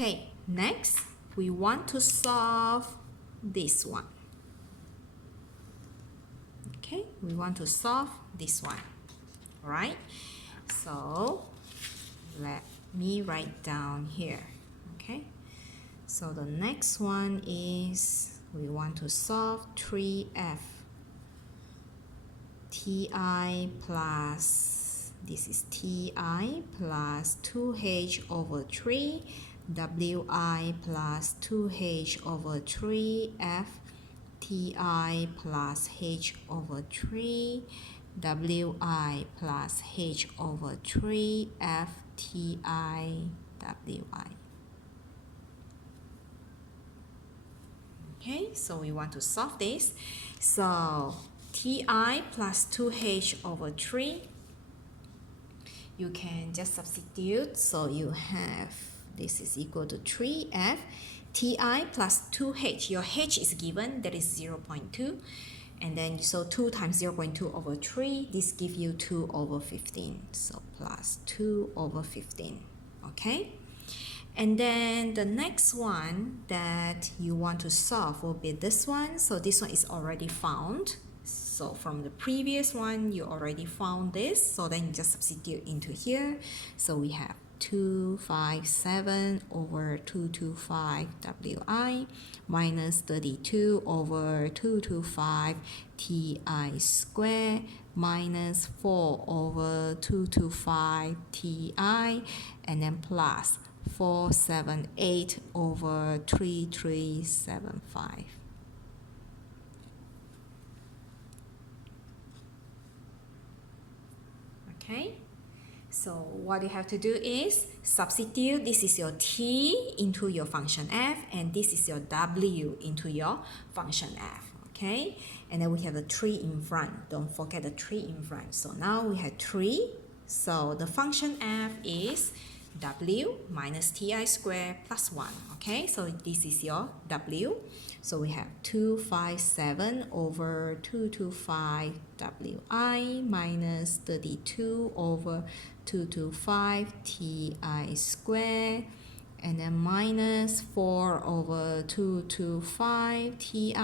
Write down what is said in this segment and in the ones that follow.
Okay, next we want to solve this one. Okay, we want to solve this one. All right, so let me write down here. Okay, so the next one is we want to solve 3f ti plus, this is ti plus 2h over 3 wi plus 2h over 3f ti plus h over 3 wi plus h over 3 f ti wi. Okay, so we want to solve this. So ti plus 2h over 3, you can just substitute. So you have, this is equal to 3f ti plus 2h. Your h is given, that is 0.2. And then, so 2 times 0.2 over 3, this gives you 2 over 15. So plus 2 over 15, okay? And then the next one that you want to solve will be this one. So this one is already found. So from the previous one, you already found this. So then you just substitute into here. So we have 257 over 225 wi minus 32 over 225 ti squared minus 4 over 225 ti, and then plus 478 over 3375. Okay, so what you have to do is substitute, this is your t into your function f, and this is your w into your function f. Okay, and then we have the 3 in front. Don't forget the 3 in front. So now we have 3. So the function f is w minus ti squared plus 1. Okay, so this is your w. So we have 257 over 225 wi minus 32 over 225 ti squared, and then minus 4 over 225 ti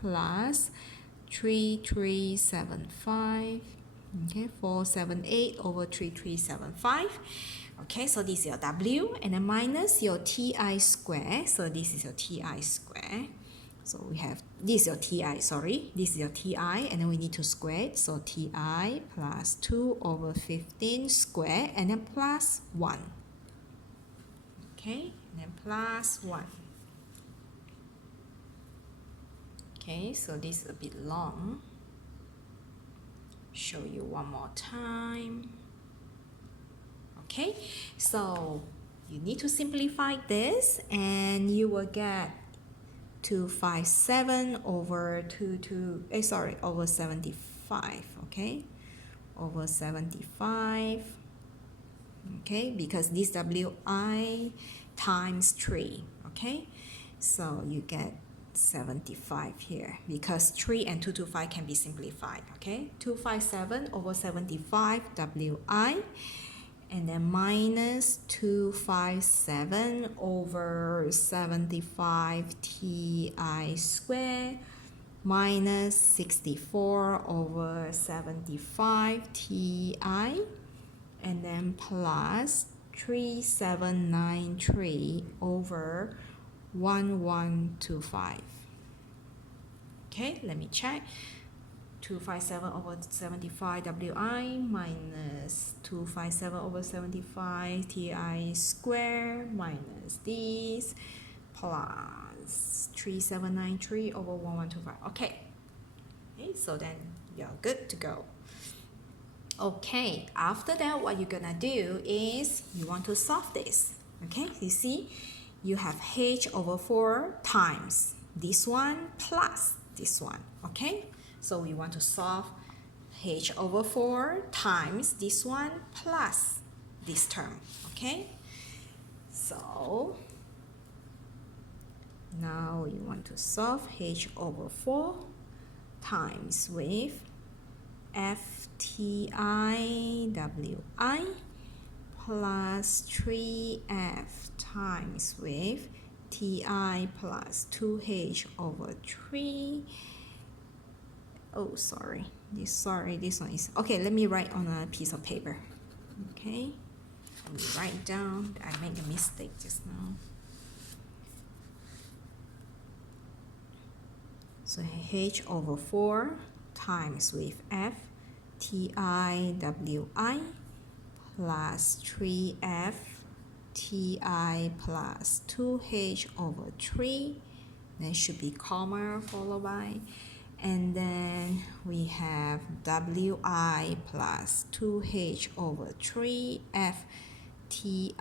plus 3375. Okay, 478 over 3375. Okay, so this is your w, and then minus your ti squared. So this is your ti squared. So we have, this is your ti, sorry, this is your ti, and then we need to square it. So ti plus 2 over 15 squared, and then plus 1. Okay, and then plus 1. Okay, so this is a bit long. Show you one more time. Okay, so you need to simplify this, and you will get 257 over over 75. Okay, over 75. Okay, because this wi times 3. Okay, so you get 75 here, because 3 and 225 can be simplified. Okay, 257 over 75 wi, and then minus 257 over 75 ti squared minus 64 over 75 ti, and then plus 3793 over 1125. Okay, let me check. 257 over 75 wi minus 257 over 75 ti squared minus this plus 3793 over 1125. Okay, so then you're good to go. Okay, after that, what you're gonna do is you want to solve this. Okay, you see, you have h over 4 times this one plus this one. Okay, so we want to solve h over 4 times this one plus this term. Okay, so now you want to solve h over 4 times with f ti wi plus 3f times with ti plus 2h over 3. Oh, sorry, this one is, okay, let me write on a piece of paper. Okay, let me write down, I made a mistake just now. So h over 4 times with f ti wi plus 3f ti plus 2h over 3. Then should be comma followed by, and then we have wi plus 2h over 3 f ti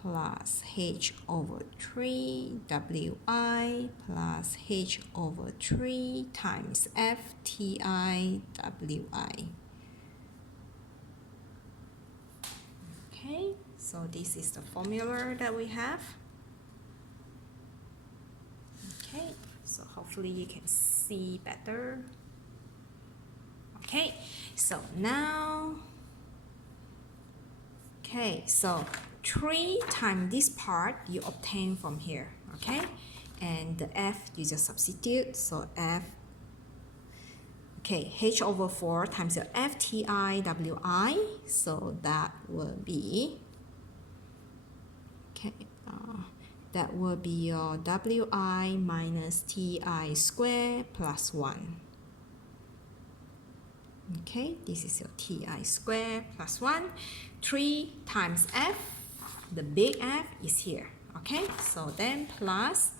plus h over 3 wi plus h over 3 times f ti wi. Okay, so this is the formula that we have. Okay, so hopefully you can see better. Okay, so now, okay, so 3 times this part you obtain from here, okay? And the f you just substitute, so f, okay, h over 4 times your f ti wi, so that will be, okay, that will be your wi minus ti squared plus 1. Okay, this is your ti squared plus 1. 3 times f, the big F is here. Okay, so then plus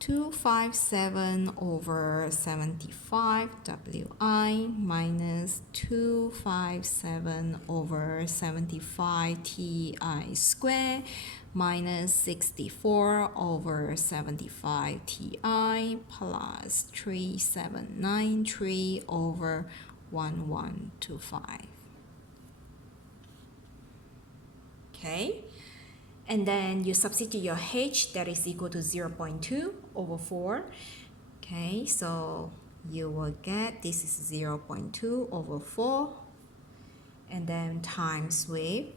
257 over 75 wi minus 257 over 75 ti squared minus 64 over 75 ti plus 3793 over 1125. Okay, and then you substitute your h, that is equal to 0.2 over 4. Okay, so you will get this is 0.2 over 4, and then times with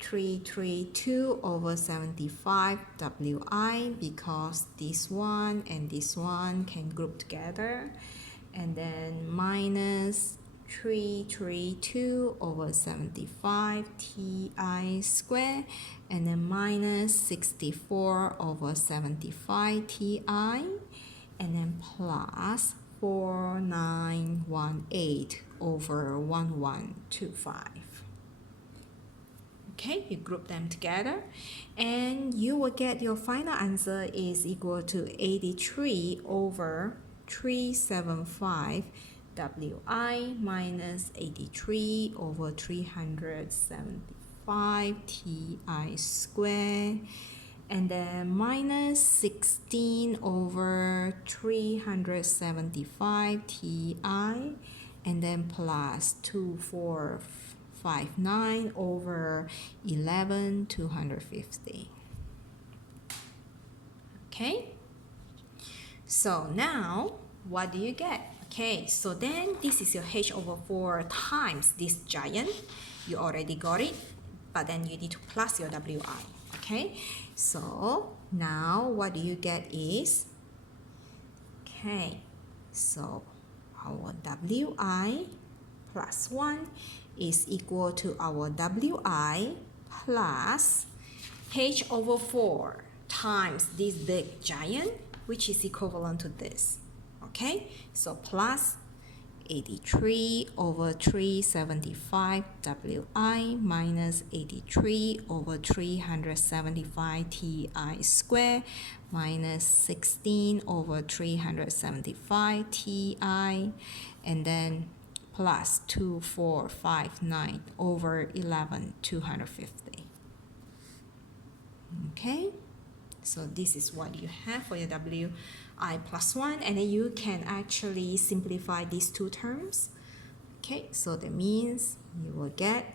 332 over 75 wi, because this one and this one can group together, and then minus 332 over 75 ti squared, and then minus 64 over 75 ti, and then plus 4918 over 1125. Okay, you group them together and you will get your final answer is equal to 83 over 375 wi minus 83 over 375 ti squared, and then minus 16 over 375 ti, and then plus 2459 over 11,250. Okay, so now what do you get? Okay, so then this is your h over 4 times this giant. You already got it, but then you need to plus your wi. Okay, so now what do you get is, okay, so our wi plus 1 is equal to our wi plus h over 4 times this big giant, which is equivalent to this. Okay, so plus 83 over 375 wi minus 83 over 375 ti squared minus 16 over 375 ti, and then plus 2459 over 11,250. Okay, so this is what you have for your wi plus 1, and then you can actually simplify these two terms. Okay, so that means you will get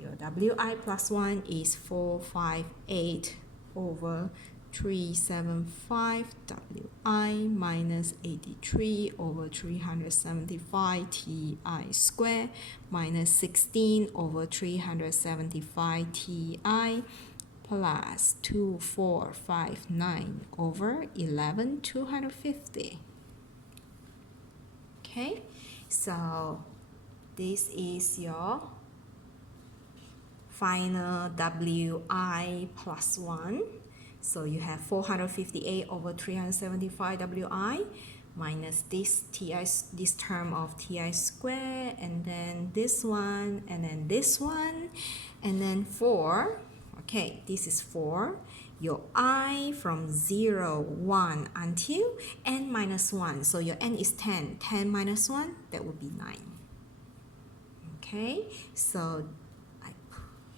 your wi plus 1 is 458 over 375 wi I minus 83 over 375 Ti squared minus 16 over 375 Ti plus 2459 over 11,250. Okay, so this is your final Wi plus 1. So you have 458 over 375 Wi minus this this term of Ti squared, and then this one, and then this one, and then 4. Okay, this is 4. Your I from 0, 1 until n minus 1. So your n is 10. 10 minus 1, that would be 9. Okay, so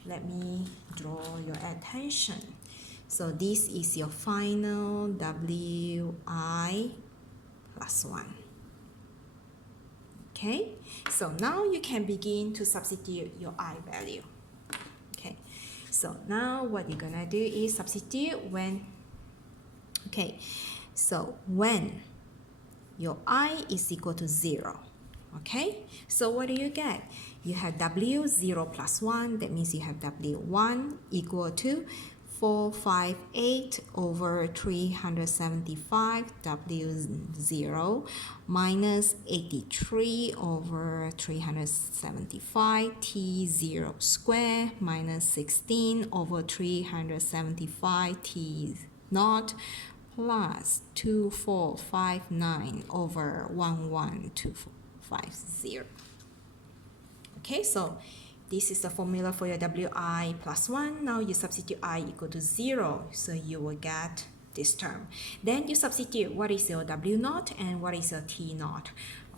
let me draw your attention. So this is your final Wi plus 1. Okay, so now you can begin to substitute your I value. Okay, so now what you're gonna do is substitute when, okay, so when your I is equal to 0. Okay, so what do you get? You have W 0 plus 1, that means you have W1 equal to 458 over 375 W0 minus 83 over 375 T0 square minus 16 over 375 T0 plus 2459 over 11250. Okay, so this is the formula for your Wi plus 1. Now you substitute I equal to 0, so you will get this term. Then you substitute what is your W0 and what is your T0.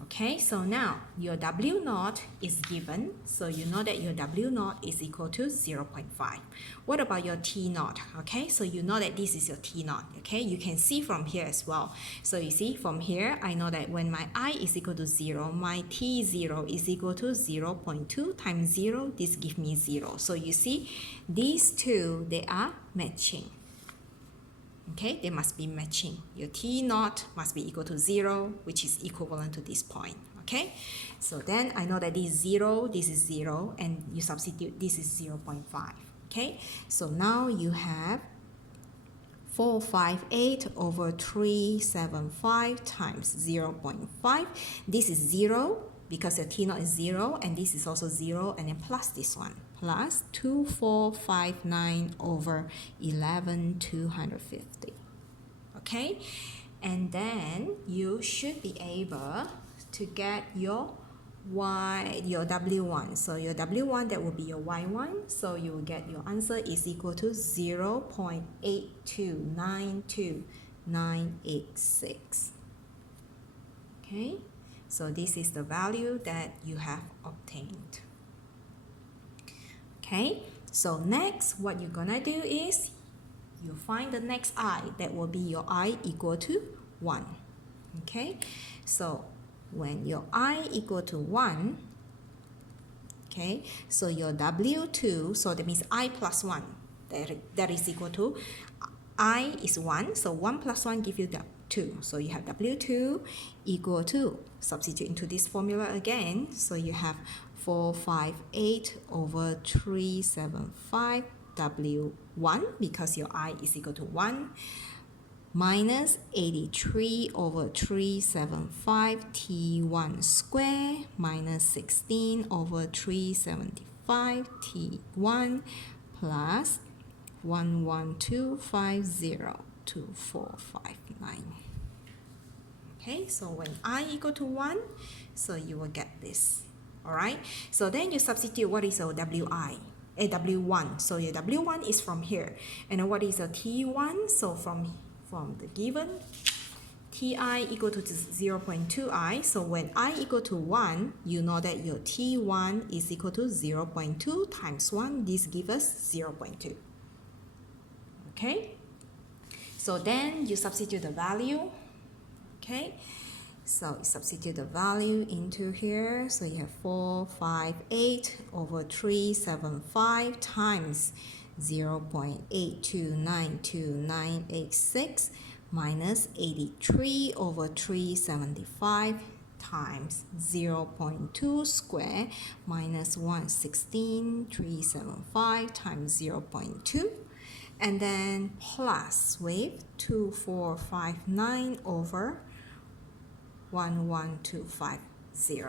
Okay, so now your W0 is given, so you know that your W0 is equal to 0.5. What about your T0? Okay, so you know that this is your T0. Okay, you can see from here as well. So you see from here, I know that when my I is equal to 0, my T0 is equal to 0.2 times 0. This gives me 0. So you see, these two, they are matching. Okay, they must be matching. Your T0 must be equal to 0, which is equivalent to this point. Okay, so then I know that this is 0, this is 0, and you substitute, this is 0.5. Okay, so now you have 458 over 375 times 0.5. This is 0 because your T0 is 0, and this is also 0, and then plus this one, plus 2459 over 11,250. Okay, and then you should be able to get your W1. So your W1, that will be your Y1. So you will get your answer is equal to 0.8292986. Okay, so this is the value that you have obtained. Okay, so next what you're gonna do is you find the next I, that will be your I equal to 1. Okay, so when your I equal to 1, okay, so your W2, so that means I plus 1, that is equal to, I is 1, so 1 plus 1 gives you the 2. So you have W2 equal to, substitute into this formula again, so you have 458 over 375 W1, because your I is equal to 1, minus 83 over 375 T1 square minus 16 over 375 T1 plus 112502459. Okay, so when I equal to 1, so you will get this. Alright, so then you substitute what is your W1. So your W1 is from here. And then what is your T1? So from the given, Ti equal to 0.2i. So when I equal to 1, you know that your T1 is equal to 0.2 times 1. This gives us 0.2. Okay, so then you substitute the value. Okay, so substitute the value into here. So you have 458 over 375 times 0.8292986 minus 83 over 375 times 0.2 square minus 116, 375 times 0.2, and then plus with 2459 over 11250.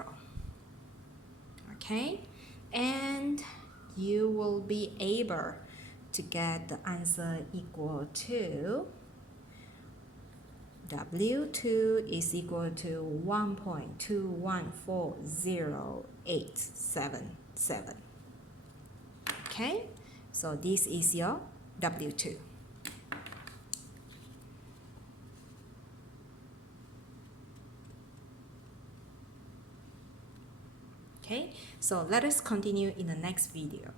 Okay, and you will be able to get the answer equal to W2 is equal to 1.2140877. Okay, so this is your W2. Okay, so let us continue in the next video.